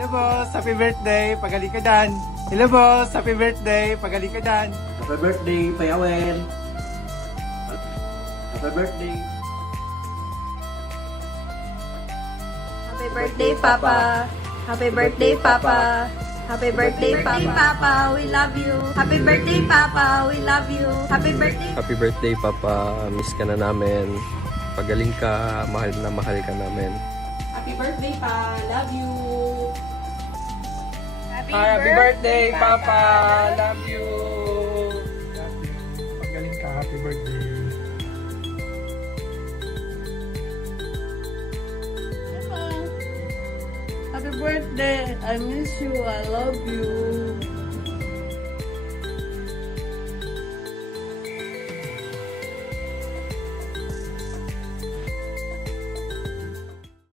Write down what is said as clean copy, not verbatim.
Hello boss, happy birthday, pagaling ka dan. Hello boss, happy birthday, pagaling ka dan. Happy birthday, Payawen. Happy birthday. Happy birthday, Papa. Happy birthday, Papa. Happy birthday, Papa. We love you. Happy birthday, Papa. We love you. Happy birthday. Happy birthday, Papa. Miss ka na namin. Pagaling ka, mahal na mahal ka namin. Happy birthday pa. Love you. Happy birthday, Papa. Love you. Pagaling ka, happy birthday. Happy birthday. I miss you. I love you.